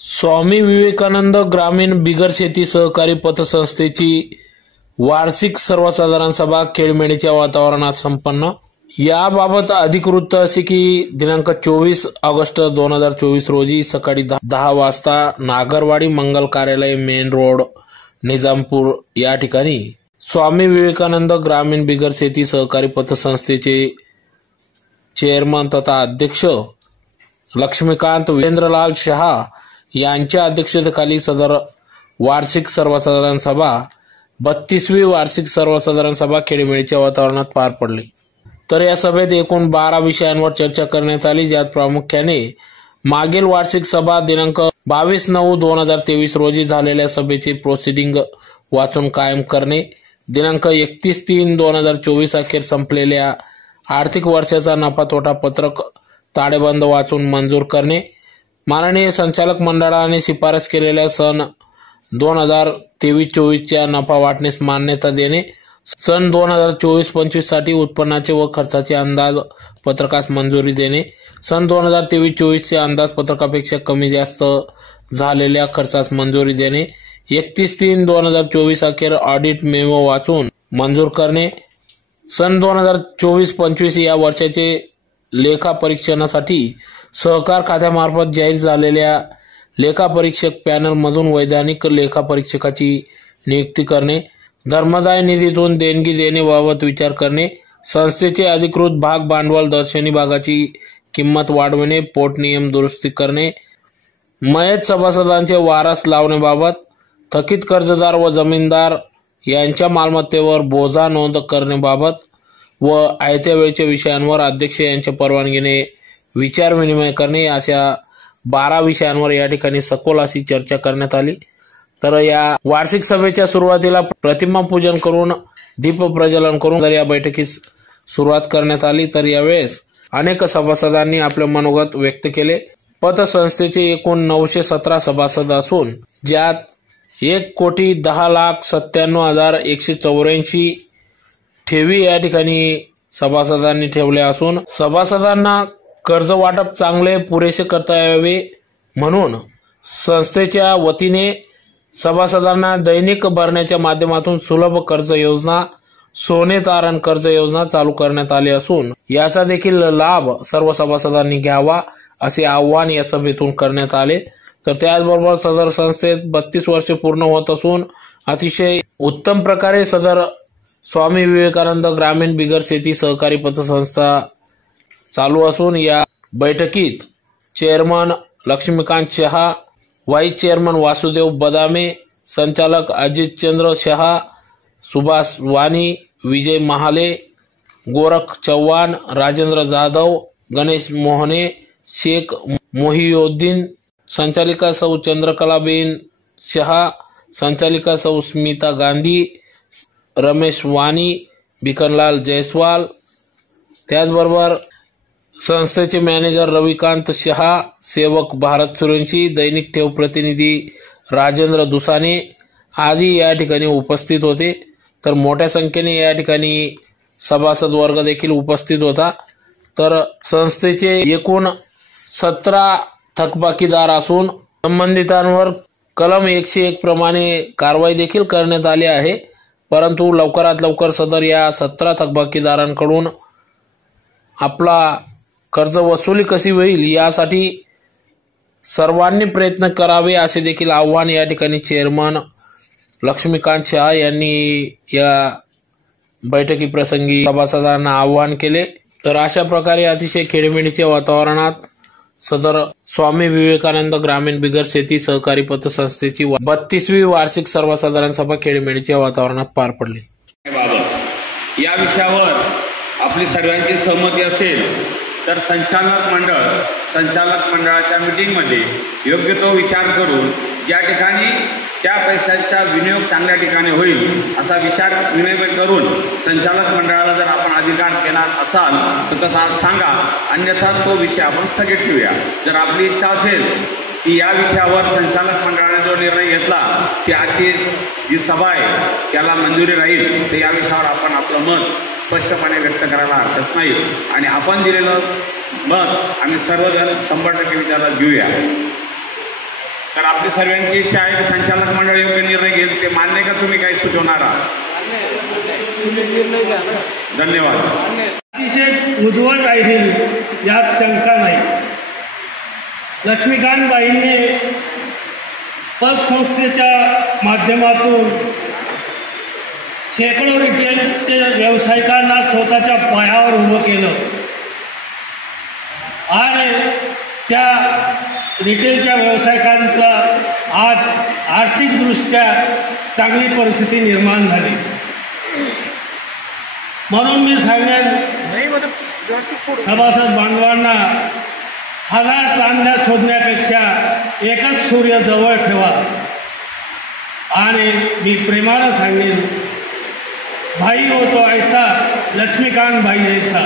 स्वामी विवेकानंद ग्रामीण बिगर शेती सहकारी पतसंस्थेची वार्षिक सर्वसाधारण सभा खेळमेळीच्या वातावरणात संपन्न. याबाबत अधिकृत असे की दिनांक चोवीस ऑगस्ट दोन हजार चोवीस रोजी सकाळी दहा दहा वाजता नागरवाडी मंगल कार्यालय मेन रोड निजामपूर या ठिकाणी स्वामी विवेकानंद ग्रामीण बिगर शेती सहकारी पतसंस्थेचे चेअरमन तथा अध्यक्ष लक्ष्मीकांत वीरेंद्रलाल शहा यांच्या अध्यक्षतेखाली सदर वार्षिक सर्वसाधारण सभा बत्तीसवी वार्षिक सर्वसाधारण सभा खेळीमेळीच्या वातावरणात पार पडली. तर या सभेत एकूण बारा विषयांवर चर्चा करण्यात आली ज्यात प्रामुख्याने मागील वार्षिक सभा दिनांक बावीस नऊ दोन हजार तेवीस रोजी झालेल्या सभेचे प्रोसिडिंग वाचून कायम करणे दिनांक एकतीस तीन दोन हजार चोवीस अखेर संपलेल्या आर्थिक वर्षाचा नफा तोटा पत्रक ताळेबंद वाचून मंजूर करणे माननीय संचालक मंडळाने शिफारस केलेल्या सन दोन हजार तेवीस चोवीसच्या नफा वाटणीस मान्यता देणे सन दोन हजार चोवीस पंचवीससाठी उत्पन्नाचे व खर्चाचे अंदाज पत्रकास मंजुरी देणे सन दोन हजार तेवीस चोवीसच्या अंदाजपत्रकापेक्षा कमी जास्त झालेल्या खर्चास मंजुरी देणे एकतीस तीन दोन हजार चोवीस अखेर ऑडिट मेमो वाचून मंजूर करणे सन दोन हजार चोवीस पंचवीस या वर्षाचे लेखा परीक्षणासाठी सहकार खात्यामार्फत जाहीर झालेल्या लेखापरीक्षक पॅनलमधून वैधानिक लेखापरीक्षकाची नियुक्ती करणे धर्मदाय निधीतून देणगी देण्याबाबत विचार करणे संस्थेचे अधिकृत भाग भांडवल दर्शनी भागाची किंमत वाढविणे पोटनियम दुरुस्ती करणे मयत सभासदांचे वारस लावण्याबाबत थकीत कर्जदार व जमीनदार यांच्या मालमत्तेवर बोजा नोंद करण्याबाबत व आयत्या वेळच्या विषयांवर अध्यक्ष यांच्या परवानगीने विचार विनिमय करणे अशा बारा विषयांवर या ठिकाणी सखोल अशी चर्चा करण्यात आली. तर या वार्षिक सभेच्या सुरुवातीला प्रतिमा पूजन करून दीप प्रज्वलन करून जर या बैठकीस सुरुवात करण्यात आली तर यावेळेस अनेक सभासदांनी आपले मनोगत व्यक्त केले. पतसंस्थेचे एकूण नऊशे सतरा सभासद असून ज्यात एक कोटी दहा लाख सत्त्याण्णव हजार एकशे चौऱ्याऐंशी ठेवी या ठिकाणी सभासदांनी ठेवल्या असून सभासदांना कर्ज वाटप चांगले पुरेसे करता यावे म्हणून संस्थेच्या वतीने सभासदांना दैनिक भरण्याच्या माध्यमातून सुलभ कर्ज योजना सोने तारण कर्ज योजना चालू करण्यात आली असून याचा देखील लाभ सर्व सभासदांनी घ्यावा असे आव्हान या सभेतून करण्यात आले. तर त्याचबरोबर सदर संस्थेत बत्तीस वर्षे पूर्ण होत असून अतिशय उत्तम प्रकारे सदर स्वामी विवेकानंद ग्रामीण बिगर शेती सहकारी पतसंस्था चालू असून या बैठकीत chairman Laxmikant Shah vice chairman Vasudev Badame संचालक अजितचंद्र शहा सुभाष वाणी विजय महाले गोरख चव्हाण राजेंद्र जाधव गणेश मोहने शेख मोहिउद्दीन संचालिका सौ चंद्रकलाबेन शहा संचालिका सौ स्मिता गांधी रमेश वाणी बिकनलाल जयस्वाल. त्याचबरोबर संस्थेचे मॅनेजर रविकांत शहा सेवक भारत सुरेंशी दैनिक ठेव प्रतिनिधी राजेंद्र दुसाने आदी या ठिकाणी उपस्थित होते. तर मोठ्या संख्येने या ठिकाणी सभासद वर्ग देखील उपस्थित होता. तर संस्थेचे एकूण सतरा थकबाकीदार असून संबंधितांवर कलम एकशे एक प्रमाणे कारवाई देखील करण्यात आली आहे. परंतु लवकरात लवकर सदर या सतरा थकबाकीदारांकडून आपला कर्ज वसुली कशी होईल यासाठी सर्वांनी प्रयत्न करावे असे देखील आव्हान या ठिकाणी चेअरमन लक्ष्मीकांत शहा यांनी या बैठकी प्रसंगी सभासदांना आव्हान केले. तर अशा प्रकारे अतिशय खेळमेळीच्या वातावरणात सदर स्वामी विवेकानंद ग्रामीण बिगर शेती सहकारी पतसंस्थेची बत्तीसवी वार्षिक सर्वसाधारण सभा खेळमेळीच्या वातावरणात पार पडली. या विषयावर आपली सर्वांची सहमती असेल तर संचालक मंडळ संचालक मंडळाच्या मीटिंगमध्ये योग्य तो विचार करून ज्या ठिकाणी त्या पैशांचा विनियोग चांगल्या ठिकाणी होईल असा विचार विनिमय करून संचालक मंडळाला जर आपण अधिकार देणार असाल तर तसा सांगा. अन्यथा तो विषय आपण स्थगित ठेवूया. जर आपली इच्छा असेल की या विषयावर संचालक मंडळाने जो निर्णय घेतला की आजची जी सभा आहे त्याला मंजुरी राहील तर या विषयावर आपण आपलं मत स्पष्टपणे व्यक्त करायला हरकत नाही. आणि आपण दिलेलं मत आम्ही सर्वजण शंभर टक्के विचारात घेऊया. तर आपली सर्वांची इच्छा आहे की संचालक मंडळ योग्य निर्णय घेईल ते मान्य का तुम्ही काही सुचवणार आहात? धन्यवाद. अतिशय उज्ज्वल राहील यात शंका नाही. लक्ष्मीकांतबाईंनी पतसंस्थेच्या माध्यमातून शेकडो रिटेलचे व्यावसायिकांना स्वतःच्या पायावर उभं केलं. आणि त्या रिटेलच्या व्यावसायिकांचा आज आर्थिकदृष्ट्या चांगली परिस्थिती निर्माण झाली. म्हणून मी सांगेन सभासद बांधवांना हजार चांदण्या शोधण्यापेक्षा एकच सूर्य जवळ ठेवा. आणि मी प्रेमानं सांगेन भाई होतो ऐसा लक्ष्मीकांत भाई ऐसा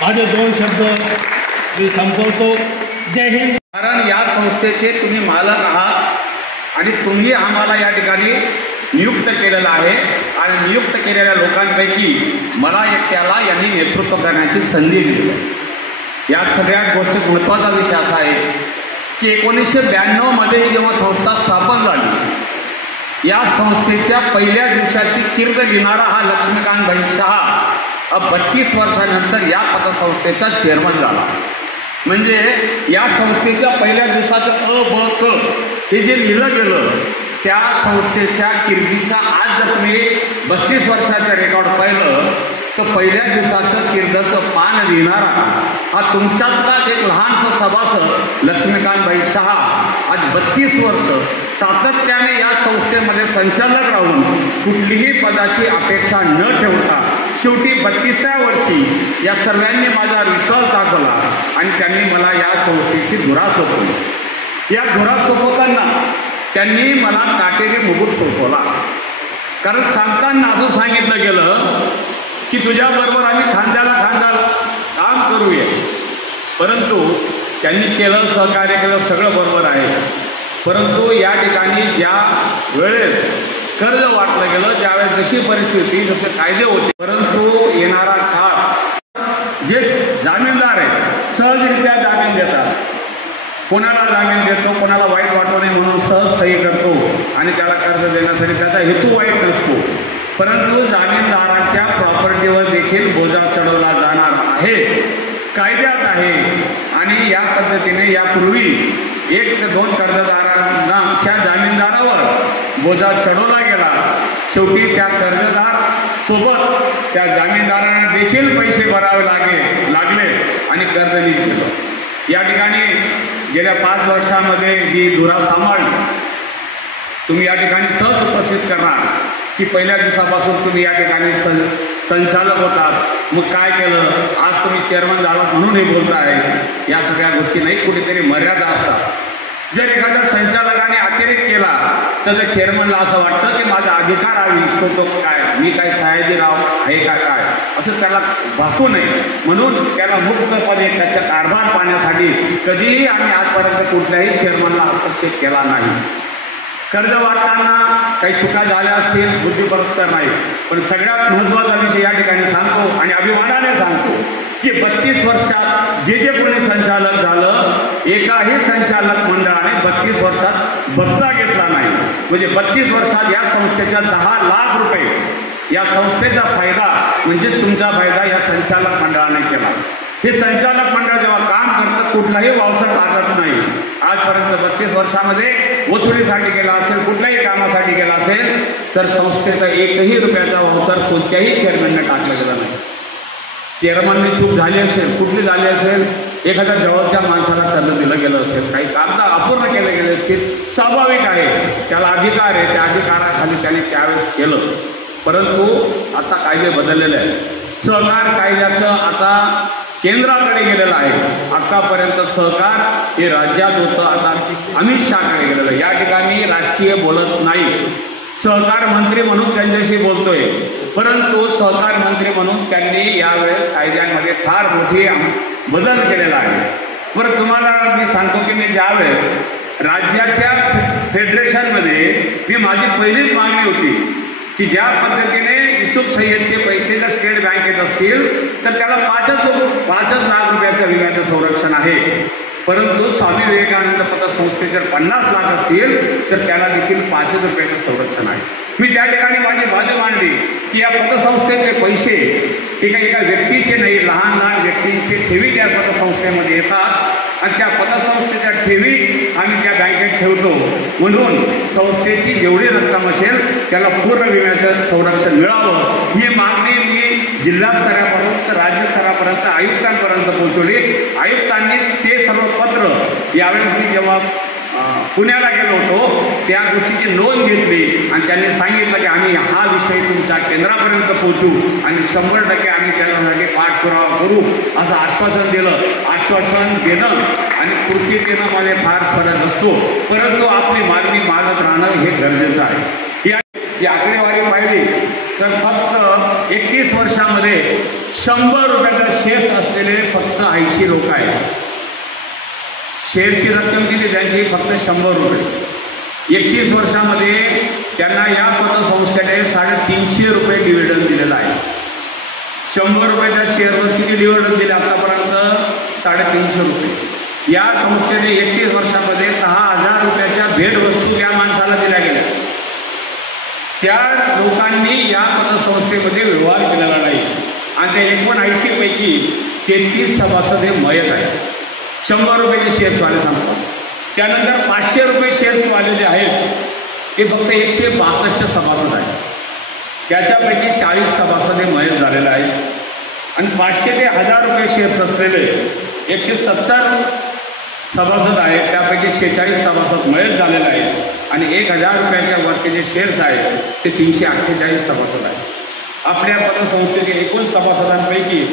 माझे दोन शब्द मी संपवतो. जय हिंद. कारण या संस्थेचे तुम्ही मालक आहात आणि तुम्ही आम्हाला या ठिकाणी नियुक्त केलेलं आहे. आणि नियुक्त केलेल्या लोकांपैकी मला एकट्याला यांनी नेतृत्व करण्याची संधी दिली. या सगळ्यात गोष्टीत महत्त्वाचा विषय असा आहे की एकोणीसशे ब्याण्णवमध्ये जेव्हा संस्था स्थापन झाली या संस्थेच्या पहिल्या दिवसाची कीर्द लिहिणारा हा लक्ष्मीकांत भाई शहा बत्तीस वर्षानंतर या पतसंस्थेचा चेअरमन झाला. म्हणजे या संस्थेच्या पहिल्या दिवसाचं अ ब क हे जे लिहिलं गेलं त्या संस्थेच्या कीर्तीचा आज जर तुम्ही बत्तीस वर्षाचं रेकॉर्ड पाहिलं तर पहिल्या दिवसाचं कीर्दचं पान लिहिणारा हा तुमच्यातलाच एक लहानसा सभासद लक्ष्मीकांतबाई शहा आज बत्तीस वर्ष सातत्याने या संस्थेमध्ये संचालक राहून कुठलीही पदाची अपेक्षा न ठेवता शेवटी बत्तीसव्या वर्षी या सर्वांनी माझा विश्वास दाखवला आणि त्यांनी मला या संस्थेची धुरा सोपवली. या धुरा सोपवताना त्यांनी मला काटेरी मुकुट सोपवला. कारण सांगताना असं सांगितलं गेलं की तुझ्याबरोबर आम्ही खांद्याला खांदा काम करूया. परंतु त्यांनी केलं सहकार्य केलं सगळं बरोबर परंतु या ठिकाणी ज्या वेळेस कर्ज वाटलं गेलं त्यावेळेस जशी परिस्थिती जसे कायदे होते परंतु येणारा काळ जे जामीनदार आहेत सहजरित्या जामीन देतात. कोणाला जामीन देतो कोणाला वाईट वाटत नाही म्हणून सहज सही करतो आणि त्याला कर्ज देण्यासाठी त्याचा हेतू वाईट नसतो. परंतु जामीनदाराच्या प्रॉपर्टीवर देखील बोजा चढवला जाणार आहे. कायद्यात आहे आणि या पद्धतीने यापूर्वी एक ते दोन कर्जदारांना त्या जामीनदारावर बोजा चढवला गेला. शेवटी त्या कर्जदार सोबत त्या जामीनदारांना देखील पैसे भरावे लागे लागले आणि कर्ज निघलं या ठिकाणी गेल्या पाच वर्षामध्ये जी धुरा सांभाळ तुम्ही या ठिकाणी सहज उपस्थित करणार की पहिल्या दिवसापासून तुम्ही या ठिकाणी सं संचालक होतात. मग काय केलं? आज तुम्ही चेअरमन झाला म्हणून हे बोलताय. या सगळ्या गोष्टी नाही कुठेतरी मर्यादा असतात. जर एखाद्या संचालकाने अतिरेक केला तर त्या चेअरमनला असं वाटतं की माझा अधिकार हा तो काय? मी काय सयाजीराव आहे का काय? असं त्याला भासू नये. म्हणून त्याला मुक्तपणे त्याचा कारभार पाहण्यासाठी कधीही आम्ही आजपर्यंत कुठल्याही चेअरमनला हस्तक्षेप केला नाही. कर्ज वाटताना काही चुका झाल्या असतील बुद्धिपरस्तर नाही. पण सगळ्यात महत्त्वाचा विषय या ठिकाणी सांगतो आणि अभिमानाने सांगतो की बत्तीस वर्षात जे जे कोणी संचालक झालं एकाही संचालक मंडळाने बत्तीस वर्षात बदला घेतला नाही. म्हणजे बत्तीस वर्षात या संस्थेच्या दहा लाख रुपये या संस्थेचा फायदा म्हणजे तुमचा फायदा या संचालक मंडळाने केला. हे संचालक मंडळ जेव्हा काम करतात कुठलाही वावसर लागत नाही. आजपर्यंत बत्तीस वर्षामध्ये वसुलीसाठी गेला असेल कुठल्याही कामासाठी गेला असेल तर संस्थेचा एकही रुपयाचा वावसर कोणत्याही चेअरमॅनने टाकला गेला नाही. चेअरमनने चूक झाली असेल कुठली झाली असेल एखाद्या जवळच्या माणसाला त्यांना दिलं गेलं असेल. काही कागद अपूर्ण केले गेले असतील स्वाभाविक आहे. त्याला अधिकार आहे त्या अधिकाराखाली त्याने त्यावेळेस केलं. परंतु आता कायदे बदललेले आहेत सहकार कायद्याचं आता केंद्राकडे गेलेलं आहे. आतापर्यंत सहकार हे राज्यात होतं. आता अमित शहाकडे गेलेलं आहे. या ठिकाणी राजकीय बोलत नाही. सहकार मंत्री म्हणून त्यांच्याशी बोलतोय. परंतु सहकार मंत्री म्हणून त्यांनी यावेळेस कायद्यांमध्ये फार मोठी बदल केलेला आहे. बरं तुम्हाला मी सांगतो की मी ज्यावेळेस राज्याच्या फेडरेशनमध्ये मी माझी पहिलीच मागणी होती. की ज्या पद्धतीने युसुफ सय्यदचे पैसे जर स्टेट बँकेत असतील तर त्याला पाचच पाचच लाख रुपयाचं विम्याचं संरक्षण आहे. परंतु स्वामी विवेकानंद पतसंस्थेत जर पन्नास लाख असतील तर त्याला देखील पाचच रुपयाचं संरक्षण आहे. मी त्या ठिकाणी माझी बाजू मांडली की या पतसंस्थेचे पैसे एका एका व्यक्तीचे नाही लहान लहान व्यक्तींचे ठेवी त्या पतसंस्थेमध्ये येतात. आणि त्या पतसंस्थेच्या ठेवी आम्ही त्या बँकेत ठेवतो. म्हणून संस्थेची जेवढी रक्कम असेल त्याला पूर्ण विम्याचं संरक्षण मिळावं. ही मागणी मी जिल्हा स्तरापर्यंत राज्य स्तरापर्यंत आयुक्तांपर्यंत पोहोचवली. आयुक्तांनी ते सर्व पत्र यावेळी जेव्हा पुण्याला गेलो होतो त्या गोष्टीची नोंद घेतली आणि त्यांनी सांगितलं की आम्ही हा विषय तुमच्या केंद्रापर्यंत पोहोचू आणि शंभर टक्के आम्ही त्याच्यासाठी पाठपुरावा करू असं आश्वासन दिलं. आश्वासन देणं आणि कृती देणं मध्ये फार फरक असतो. परंतु आपली मागणी मागत राहणं हे गरजेचं आहे. या ही आकडेवारी पाहिली तर फक्त एकतीस वर्षामध्ये शंभर रुपयाचा शेत असलेले फक्त ऐंशी लोक आहेत. शेअरची रक्कम किती त्यांची फक्त शंभर रुपये. एकतीस वर्षामध्ये त्यांना या पतसंस्थेने साडेतीनशे रुपये डिव्हिडंड दिलेला आहे. शंभर रुपयाच्या शेअरवर किती डिव्हिडंड दिले आतापर्यंत? साडेतीनशे रुपये. या संस्थेने एकतीस वर्षामध्ये सहा हजार रुपयाच्या भेटवस्तू या माणसाला दिल्या गेल्या. त्या लोकांनी या पतसंस्थेमध्ये व्यवहार केलेला नाही. आणि त्या एकोणऐंशी पैकी तेहतीस सभासद हे मयत आहेत. शंभर रुपयाचे शेअर्सवाले सांगतात त्यानंतर पाचशे रुपये शेअर्सवाले जे आहेत ते फक्त एकशे बासष्ट सभासद आहेत. त्याच्यापैकी चाळीस सभासद हे मयत झालेले आहेत. आणि पाचशे ते हजार रुपये शेअर्स असलेले एकशे सत्तर सभासद आहेत. त्यापैकी शेहेचाळीस सभासद मयत झालेले आहेत. आणि एक हजार रुपयाच्या वरचे जे शेअर्स आहेत ते तीनशे अठ्ठेचाळीस सभासद आहेत. आपल्या पतसंस्थेचे एकूण सभासदांपैकी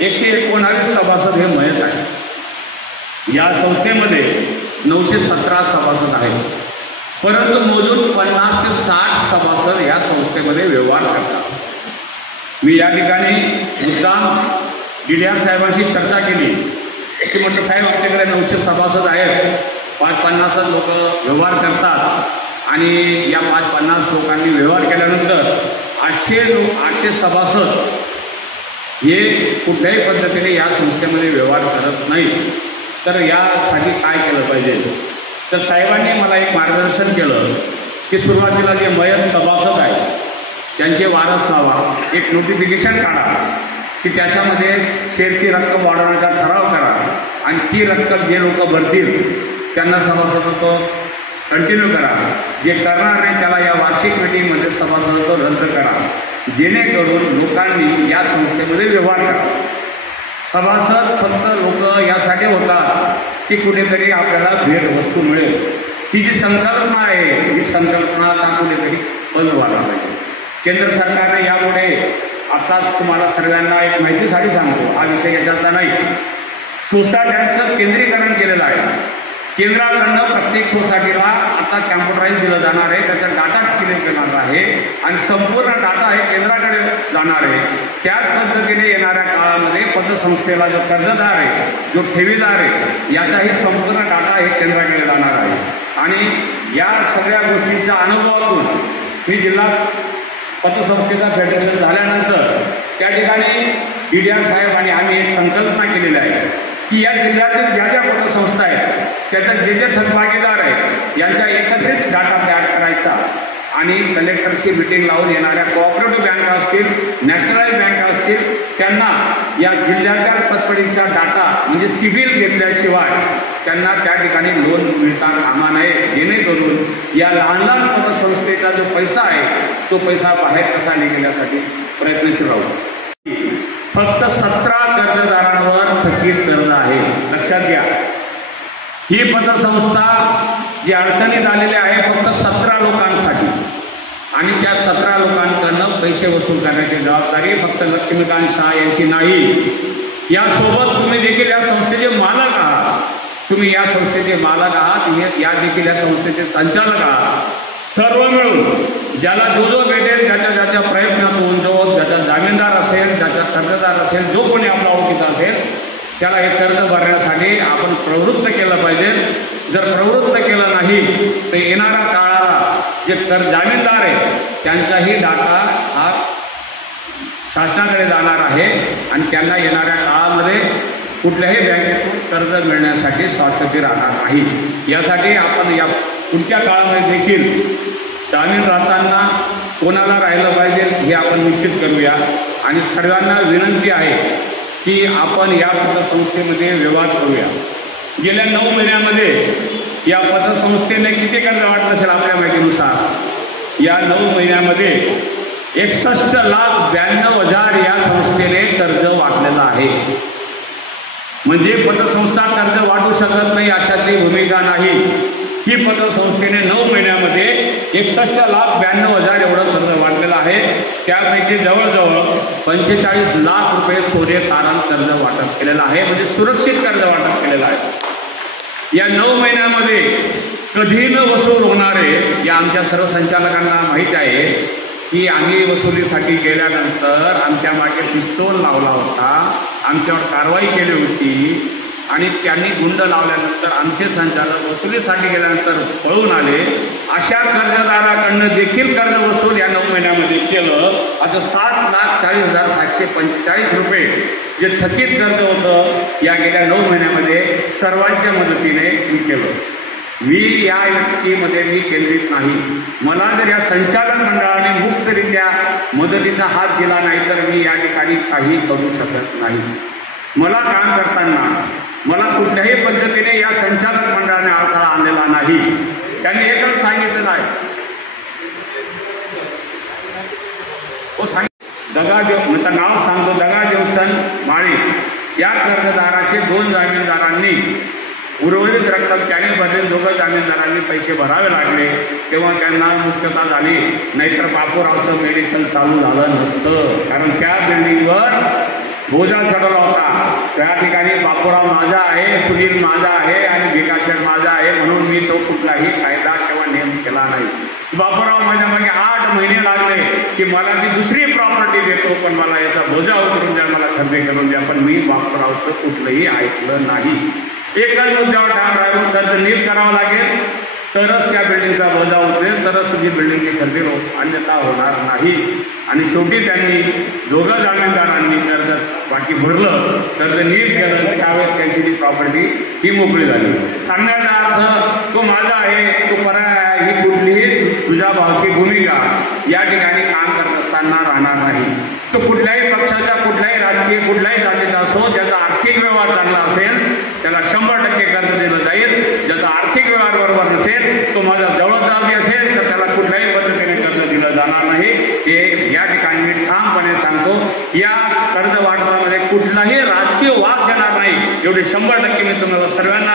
एकशे एकोणावीस सभासद हे मयत आहेत. या संस्थेमध्ये नऊशे सतरा सभासद आहेत. परंतु मोजून पन्नास ते साठ सभासद या संस्थेमध्ये व्यवहार करतात. मी या ठिकाणी मुद्दाम गिलियार साहेबांशी चर्चा केली. की म्हटलं साहेब आपल्याकडे नऊशे सभासद आहेत. पाच पन्नास लोक व्यवहार करतात आणि या पाच पन्नास लोकांनी व्यवहार केल्यानंतर आठशे लोक आठशे सभासद हे कुठल्याही पद्धतीने या संस्थेमध्ये व्यवहार करत नाही तर यासाठी काय केलं पाहिजे? तर साहेबांनी मला एक मार्गदर्शन केलं की सुरुवातीला जे मयत सभासद आहेत त्यांचे वारस लावा एक नोटिफिकेशन काढा की त्याच्यामध्ये शेअरची रक्कम वाढवण्याचा ठराव करा आणि ती रक्कम जे लोक भरतील त्यांना सभासदत्व कंटिन्यू करा. जे करणार नाही त्याला या वार्षिक मिटिंगमध्ये सभासदत्व रद्द करा. जेणेकरून लोकांनी या संस्थेमध्ये व्यवहार करा. सभासद फक्त लोक यासाठी होतात की कुठेतरी आपल्याला भेटवस्तू मिळेल. ही जी संकल्पना आहे ही संकल्पना आता कुठेतरी बंद व्हायला पाहिजे. केंद्र सरकारने यापुढे आताच तुम्हाला सगळ्यांना एक माहितीसाठी सांगतो हा विषय याच्यातला नाही. सोसायट्यांचं केंद्रीकरण केलेलं आहे. केंद्राकडनं प्रत्येक सोसायटीला आता कॅम्प्युटराईज दिलं जाणार आहे. त्याचा डाटा क्लिअर करणार आहे. आणि संपूर्ण डाटा हे केंद्राकडे जाणार आहे. त्याच पद्धतीने येणाऱ्या काळामध्ये पतसंस्थेला जो कर्जदार आहे जो ठेवीदार आहे याचाही संपूर्ण डाटा हे केंद्राकडे जाणार आहे. आणि या सगळ्या गोष्टींच्या अनुभवातून ही जिल्हा पतसंस्थेचा फेडरेशन झाल्यानंतर त्या ठिकाणी डी डी आर साहेब आणि आम्ही एक संकल्पना केलेली आहे की या जिल्ह्यातील ज्या ज्या पतसंस्था आहेत त्याच्या जे जे थकबागीदार आहेत यांचा एकत्रित डाटा तयार करायचा. आणि कलेक्टरची मिटिंग लावून येणाऱ्या कोऑपरेटिव्ह बँका असतील नॅशनलाइज बँका असतील त्यांना या जिल्ह्याच्या पतपडीचा डाटा म्हणजे सिबिल घेतल्याशिवाय त्यांना त्या ठिकाणी लोन मिळता कामा नये जेणेकरून या लहान लहान पतसंस्थेचा जो पैसा आहे तो पैसा बाहेर कसा निघण्यासाठी प्रयत्नशील राहू. फक्त सतरा कर्जदारांवर थकीत कर्ज आहे. लक्षात घ्या. ही पतसंस्था जी अडचणीत आलेली आहे फक्त सतरा लोकांसाठी. आणि त्या सतरा लोकांकडनं पैसे वसूल करण्याची जबाबदारी फक्त लक्ष्मीकांत शहा यांची नाही. यासोबत तुम्ही देखील या संस्थेचे मालक आहात. तुम्ही या संस्थेचे मालक आहात या देखील या संस्थेचे संचालक आहात. सर्व मिळून ज्याला जो जो भेटेल ज्याच्या ज्याच्या प्रयत्नातून जो ज्याचा जामीनदार असेल ज्याचा कर्जदार असेल जो कोणी आपला ओळखीचा असेल त्याला हे कर्ज भरण्यासाठी आपण प्रवृत्त केलं पाहिजे. जर प्रवृत्त केलं नाही तर येणाऱ्या काळाला जे कर जामीनदार आहे त्यांचाही डाटा हा शासनाकडे जाणार आहे आणि त्यांना येणाऱ्या काळामध्ये कुठल्याही बँकेतून कर्ज मिळण्यासाठी स्वास्थ्य राहणार नाही. यासाठी आपण या पुढच्या काळामध्ये देखील जामीन राहताना कोणाला राहिलं पाहिजे हे आपण निश्चित करूया. आणि सर्वांना विनंती आहे की आपण या पतसंस्थेमध्ये व्यवहार करूया. गेल्या नऊ महिन्यामध्ये या पतसंस्थेने किती कर्ज वाटलं असेल आपल्या माहितीनुसार? या नऊ महिन्यामध्ये एकसष्ट लाख ब्याण्णव हजार या संस्थेने कर्ज वाटलेलं आहे. म्हणजे पतसंस्था कर्ज वाटू शकत नाही अशातली भूमिका नाही. ही पतसंस्थेने नऊ महिन्यामध्ये एकसष्ट लाख ब्याण्णव हजार एवढं कर्ज वाटलेलं आहे. त्यापैकी जवळजवळ पंचेचाळीस लाख रुपये सोने तारण कर्ज वाटप केलेलं आहे म्हणजे सुरक्षित कर्ज वाटप केलेलं आहे. या नऊ महिन्यामध्ये कधी न वसूल होणारे या आमच्या सर्व संचालकांना माहीत आहे की आम्ही वसुलीसाठी गेल्यानंतर आमच्या मागे पिस्तोल लावला होता. आमच्यावर कारवाई केली होती. आणि त्यांनी गुंड लावल्यानंतर आमचे संचालक वसुलीसाठी गेल्यानंतर पळून आले. अशा कर्जदाराकडनं देखील कर्ज वसूल या नऊ महिन्यामध्ये केलं. असं सात लाख चाळीस हजार सातशे पंचेचाळीस रुपये जे थकीत कर्ज होतं या गेल्या नऊ महिन्यामध्ये सर्वांच्या मदतीने मी केलं. मी या व्यक्तीमध्ये मी केंद्रित नाही. मला जर या संचालक मंडळाने मुक्तरित्या मदतीचा हात दिला नाही तर मी या ठिकाणी काही करू शकत नाही. मला काम करताना मला कुठल्याही पद्धतीने या संचालक मंडळाने अडथळा आणलेला नाही. त्यांनी एकच सांगितलेलं आहे. हो दगा देव नाव सांगतो दगा देवस्थान माळी या कर्जदाराचे दोन जामीनदारांनी उर्वरित रक्कम त्याने भरले दोघं जामीनदारांनी पैसे भरावे लागले. तेव्हा त्यांना मुक्तता झाली नाहीतर बापूरावचं मेडिकल चालू झालं नसतं. कारण त्या बिल्डिंगवर भोजन चढवला होता. त्या ठिकाणी बापूराव माझा आहे सुनील माझा आहे आणि भिकाशर माझा आहे म्हणून मी तो कुठलाही कायदा किंवा नियम केला नाही. बापूराव माझ्या मागे आठ महिने लागले की मला ती दुसरी प्रॉपर्टी देतो पण मला याचा बोजा उतरून द्या मला खर्च करून द्या पण मी बापूरावचं कुठलंही ऐकलं नाही. एकच मुद्द्यावर ठाम राहून कर्ज नीट करावं लागेल. तरच त्या बिल्डिंगचा बोजा उतरेल तरच तुझी बिल्डिंगची खरेदी हो अन्यथा होणार नाही. आणि शेवटी त्यांनी दोघं जामीनदारांनी कर्ज बाकी भरलं ते नीट केलं त्यावेळेस त्यांची ती प्रॉपर्टी ही मोकळी झाली. सांगण्याचा अर्थ तो माझा आहे तो पर्याय आहे ही कुठलीही तुझ्या भावची भूमिका या ठिकाणी काम करत असताना राहणार नाही. तो कुठल्याही पक्षाचा कुठल्याही राजकीय कुठल्याही जातीचा असो ज्याचा आर्थिक व्यवहार चांगला असेल त्याला शंभर टक्के कर्ज दिलं जाईल ज्याचा आर्थिक व्यवहार बरोबर नसेल तो माझा जवळचा आधी असेल तर त्याला कुठल्याही पद्धतीने कर्ज नाही हे या ठिकाणी मी ठामपणे सांगतो या कर्ज वाटपामध्ये कुठलाही राजकीय वास येणार नाही. एवढे शंभर टक्के मी तुम्हाला सर्वांना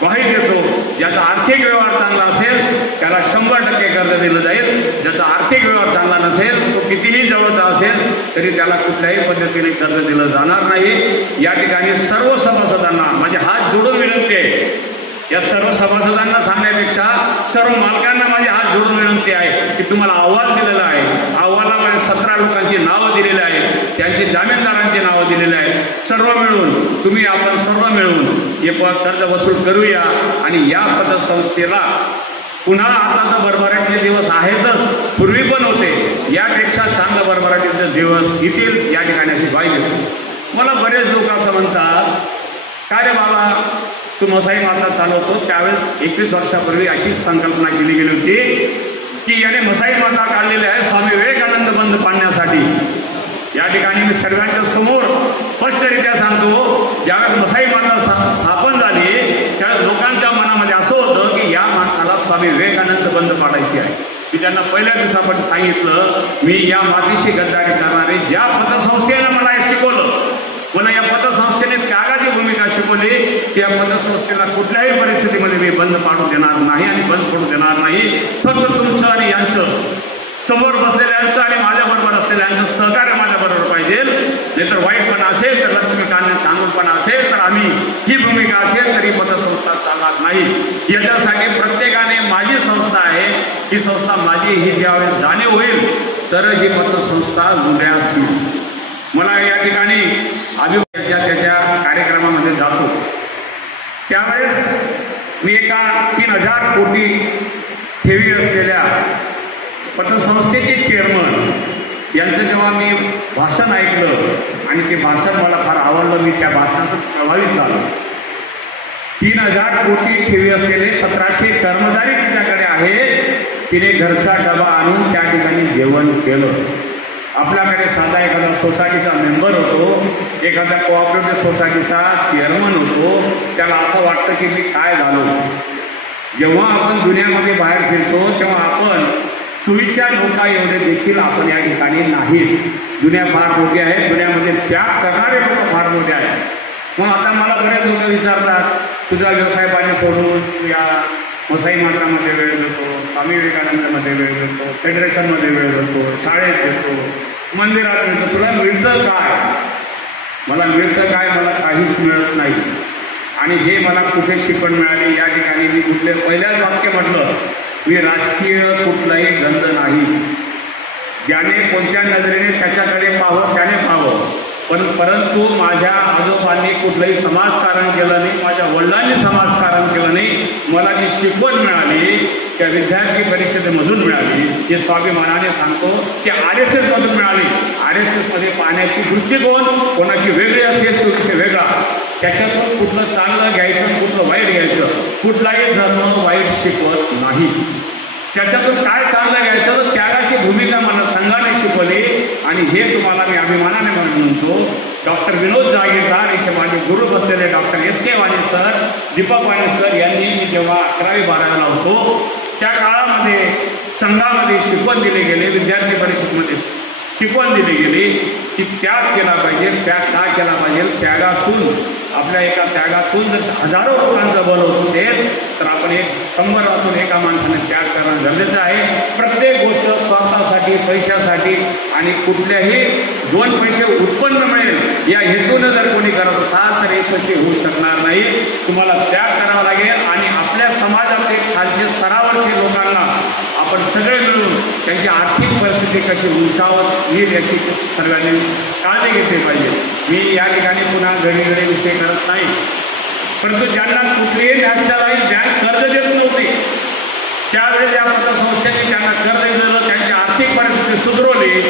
ग्वाही देतो ज्याचा आर्थिक व्यवहार चांगला असेल त्याला शंभर टक्के कर्ज दिलं जाईल. ज्याचा आर्थिक व्यवहार चांगला नसेल तो कितीही जवळचा असेल तरी त्याला कुठल्याही पद्धतीने कर्ज दिलं जाणार नाही. या ठिकाणी सर्व सभासदांना माझे हात जोडून विनंती आहे या सर्व सभासदांना सांगण्यापेक्षा सर्व मालकांना माझी हात जोडून विनंती आहे की तुम्हाला अहवाल दिलेला आहे. अहवालामध्ये सतरा लोकांची नावं दिलेली आहेत. त्यांची जामीनदारांची नावं दिलेली आहेत. सर्व मिळून तुम्ही आपण सर्व मिळून हे कर्ज वसूल करूया आणि या पतसंस्थेला पुन्हा आता तर भरभराटीचे दिवस आहेतच पूर्वी पण होते. यापेक्षा चांगलं भरभराटीचे दिवस येतील या ठिकाणी अशी पाहिजे मला बरेच लोक असं म्हणतात काय रे बाबा? तो मसाई माता चालवतो त्यावेळेस एकवीस वर्षापूर्वी अशीच संकल्पना केली गेली होती की याने मसाई माता काढलेल्या आहे स्वामी विवेकानंद बंद पाडण्यासाठी. या ठिकाणी मी सर्वांच्या समोर स्पष्टरित्या सांगतो ज्यावेळेस मसाई माता स्थापन झाली त्यावेळेस लोकांच्या मनामध्ये असं होतं की या माणसाला स्वामी विवेकानंद बंद पाडायची आहे. मी त्यांना पहिल्या दिवसापासून सांगितलं मी या मातीशी गद्दारी करणारे ज्या पतसंस्थेनं मला हे शिकवलं मला या पतसंस्थेने त्यागाची भूमिका की या पतसंस्थेला कुठल्याही परिस्थितीमध्ये मी बंद पाडू देणार नाही आणि बंद पडू देणार नाही. फक्त तुमचं आणि यांचं. समोर बसलेल्यांचं आणि माझ्याबरोबर असलेल्यांचं सहकार्य माझ्याबरोबर पाहिजे. नाहीतर वाईटपणा असेल तर लक्ष्मीकांना सांगून पण असेल तर आम्ही ही भूमिका असेल तरी पतसंस्था चालणार नाही. याच्यासाठी प्रत्येकाने माझी संस्था आहे. ही संस्था माझी ही ज्यावेळेस जाणीव होईल तर ही पतसंस्था उद्यास मला या ठिकाणी अभिप्रायाच्या त्यावेळेस मी एका तीन हजार कोटी ठेवी असलेल्या पतसंस्थेचे चेअरमन यांचं जेव्हा मी भाषण ऐकलं आणि ते भाषण मला फार आवडलं मी त्या भाषणातून प्रभावित झालो. तीन हजार कोटी ठेवी असलेले सतराशे कर्मचारी तिच्याकडे आहेत. तिने घरचा डबा आणून त्या ठिकाणी जेवण केलं. आपल्याकडे साधा एखादा सोसायटीचा मेंबर होतो एखादा कोऑपरेटिव्ह सोसायटीचा चेअरमन होतो त्याला असं वाटतं की मी काय झालो. जेव्हा आपण दुनियामध्ये बाहेर फिरतो तेव्हा आपण सुविचार लोका एवढे देखील आपण या ठिकाणी नाही. दुनिया फार मोठी आहे दुनियामध्ये त्या करणारे लोक फार मोठे आहेत. मग आता मला बरेच लोक विचारतात तुझा व्यवसाय पाणी सोडून या मसाई मातामध्ये वेळ देतो स्वामी विवेकानंदमध्ये वेळ देतो फेडरेशनमध्ये वेळ देतो शाळेत देतो मंदिरात देतो. तुला मिळतं काय? मला मिळतं काय? मला काहीच मिळत नाही. आणि हे मला कुठे शिकवण मिळाली? या ठिकाणी मी कुठले पहिल्याच वाक्य म्हटलं मी राजकीय कुठलाही गंध नाही. ज्याने कोणत्या नजरेने त्याच्याकडे पाहावं त्याने पाहावं पण परंतु माझ्या आजोबांनी कुठलंही समाजकारण केलं नाही माझ्या वडिलांनी समाजकारण केलं नाही मला जी शिकवण मिळाली त्या विद्यार्थी परिषदेमधून मिळाली हे स्वाभिमानाने सांगतो की आर एस एसमधून मिळाली. आर एस एसमध्ये पाहण्याची दृष्टिकोन कोणाची वेगळी असेल तो विषय वेगळा. त्याच्यातून कुठलं चांगलं घ्यायचं कुठलं वाईट घ्यायचं कुठलाही धर्म वाईट शिकवत नाही. त्याच्यातून काय चांगलं घ्यायचं तर त्यागाची भूमिका मला संघाने शिकवले आणि हे तुम्हाला मी अभिमानाने म्हणतो डॉक्टर विनोद जागीरदार इथे माझे गुरु बसलेले doctor S K Wani sir Deepak Wani sir यांनी मी जेव्हा अकरावी बारावीला होतो त्या काळामध्ये संघामध्ये शिकवण दिले गेले विद्यार्थी परिषदमध्ये शिकवण दिली गेली की त्याग केला पाहिजे त्याग का केला पाहिजे? त्यागातून आपल्या एका त्यागातून जर हजारो लोकांचं बल होत असेल तर आपण एक शंभर वाचून एका माणसाने त्याग करणं गरजेचं आहे. प्रत्येक गोष्ट काही पैशासाठी आणि कुठल्याही दोन पैसे उत्पन्न मिळेल या हेतूनं जर कोणी करत असाल तर यशस्वी होऊ शकणार नाही. तुम्हाला त्याग करावा लागेल आणि आपल्या समाजाचे खालचे स्तरावरचे लोकांना आपण सगळे मिळून त्यांची आर्थिक परिस्थिती कशी उंचावत येईल याची सर्वांनी काळजी घेतली पाहिजे. मी या ठिकाणी पुन्हा घडी घडी विषय करत नाही. परंतु ज्यांना कुठलीही नॅशनलाइज बँक कर्ज देत नव्हती त्यावेळी या पतसंस्थेने त्यांना कर्ज दिलं त्यांची आर्थिक परिस्थिती सुधारवली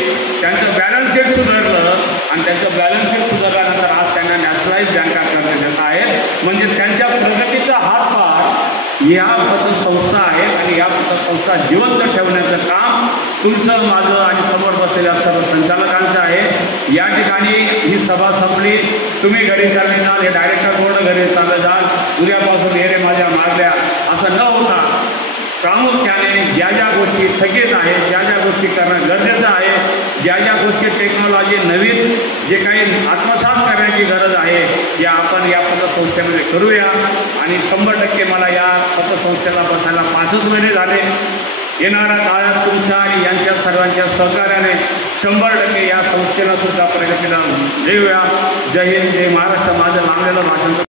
त्यांचं बॅलन्स शीट सुधारलं आणि त्यांचं बॅलन्स शीट सुधारल्यानंतर आज त्यांना नॅशनलाइज बँका कर्ज देत आहेत म्हणजे त्यांच्या प्रगतीचा हातभार या पतसंस्था आहेत आणि या पतसंस्था जिवंत ठेवण्याचं काम तुमचं माझं आणि समोर बसलेल्या सर्व संचालकांचं आहे. या ठिकाणी ही सभा संपली. तुम्ही घरी चालले जाल हे डायरेक्टर बोर्ड घरी चालले जाल. उद्यापासून हे रे माझ्या मारल्या असं न होता प्रामुख्याने ज्या ज्या गोष्टी थकीत आहेत ज्या ज्या गोष्टी करणं गरजेचं आहे ज्या ज्या गोष्टी टेक्नॉलॉजी नवीन जे काही आत्मसात करण्याची गरज आहे या आपण या पतसंस्थेमध्ये करूया. आणि शंभर टक्के मला या पतसंस्थेला बसायला पाचच महिने झाले. येणाऱ्या काळात तुमच्या आणि यांच्या सर्वांच्या सहकार्याने शंभर टक्के या संस्थेला सुद्धा प्रगतीला देऊया. जय हिंद जय महाराष्ट्र. माझं लांबलेलं भाषण